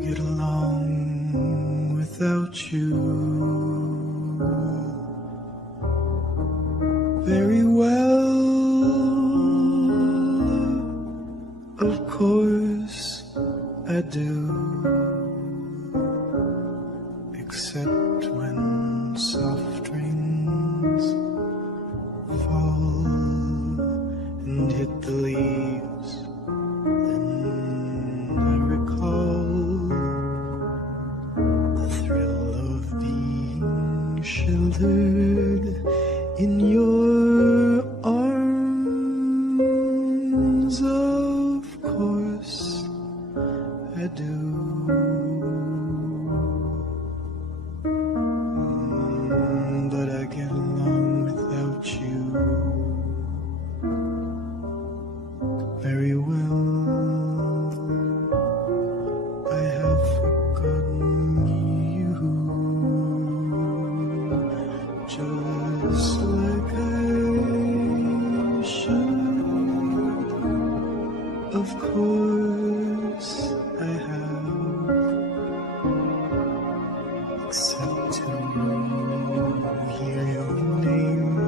get along without you very well. Of course I do, except when soft rains fall and hit the leaves. Then I recall the thrill of being sheltered in your arms. Of course I do. But I get along without you very well. I have forgotten you, just like I should. Of course I have, except to hear your name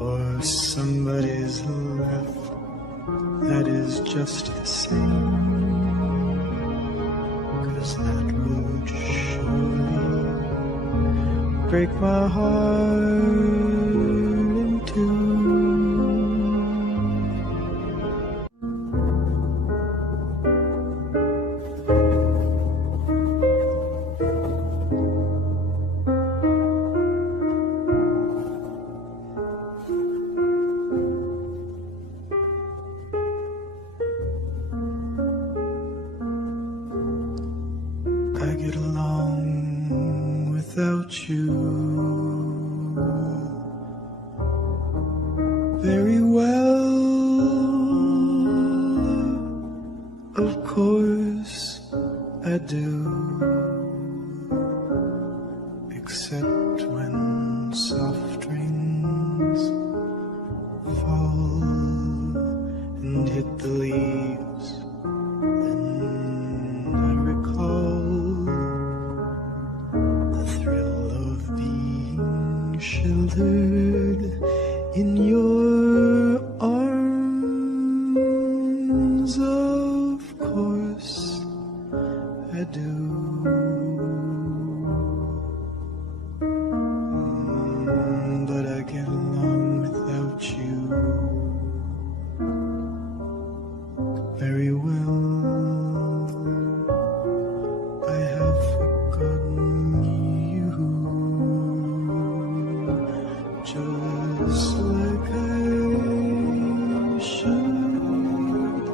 or somebody's laugh. That is just the same, 'cause that would surely break my heart in two. I get along without you very well. Of course I do, except when soft rains fall and hit the leaves. Then I recall the thrill of being sheltered in your arms. Of course I do. But I get along without you very well. I have forgotten you, just like I should.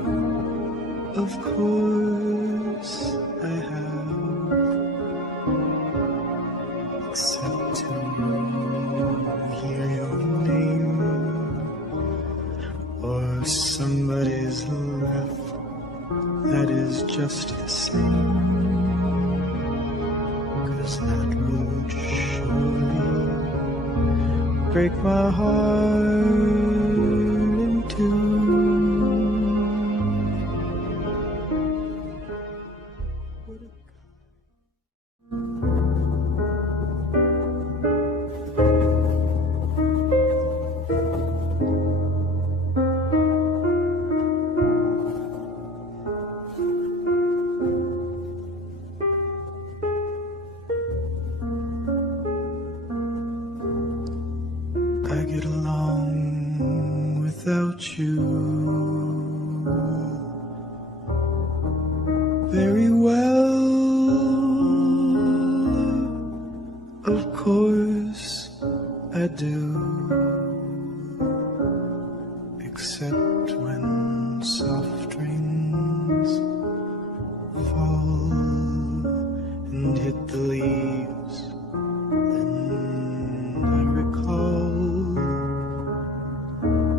Of course I have, except to hear your name or somebody's laugh. That is just the same, 'cause that would surely break my heart in two. I get along without you very well. Of course I do, except when soft rains fall and hit the leaves. Then I recall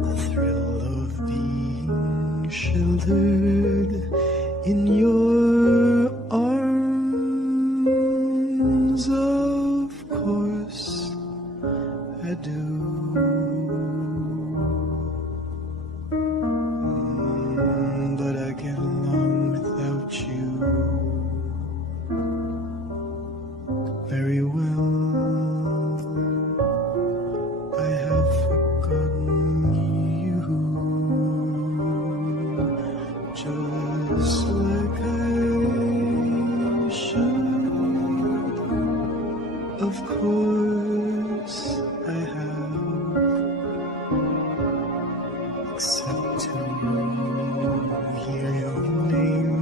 the thrill of being sheltered in your arms. Of course I do. But I get along without you except to hear your name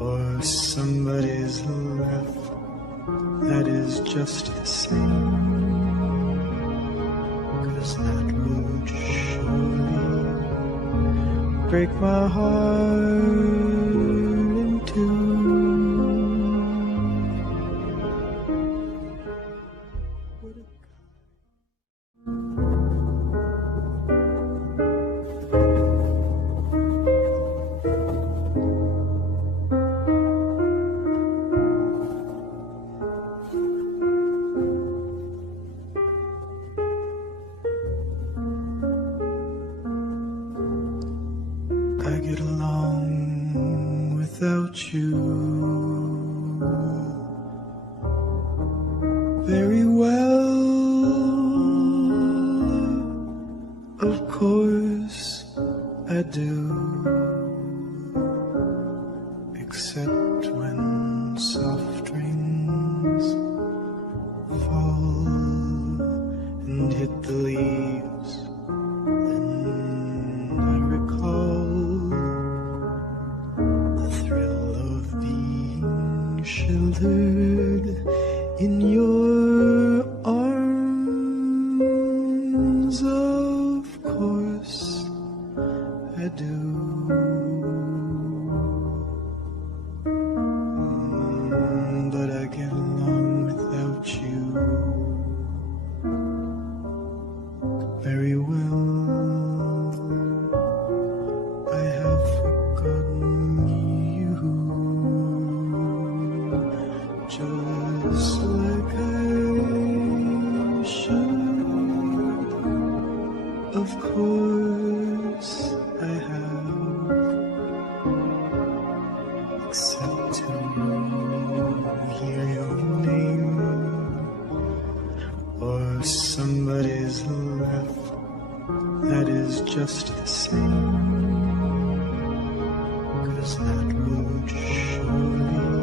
or somebody's laugh that is just the same, 'cause that would surely break my heart in two. I get along without you very well. Of course I do, except when soft rains fall and hit the leaves. Then I recall the thrill of being sheltered in your arms. Of course I do. But I get along without you very well. I have forgotten you, just like I should. Of course I have, except to hear your name or somebody's laugh that is just the same, 'cause that would surely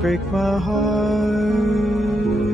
break my heart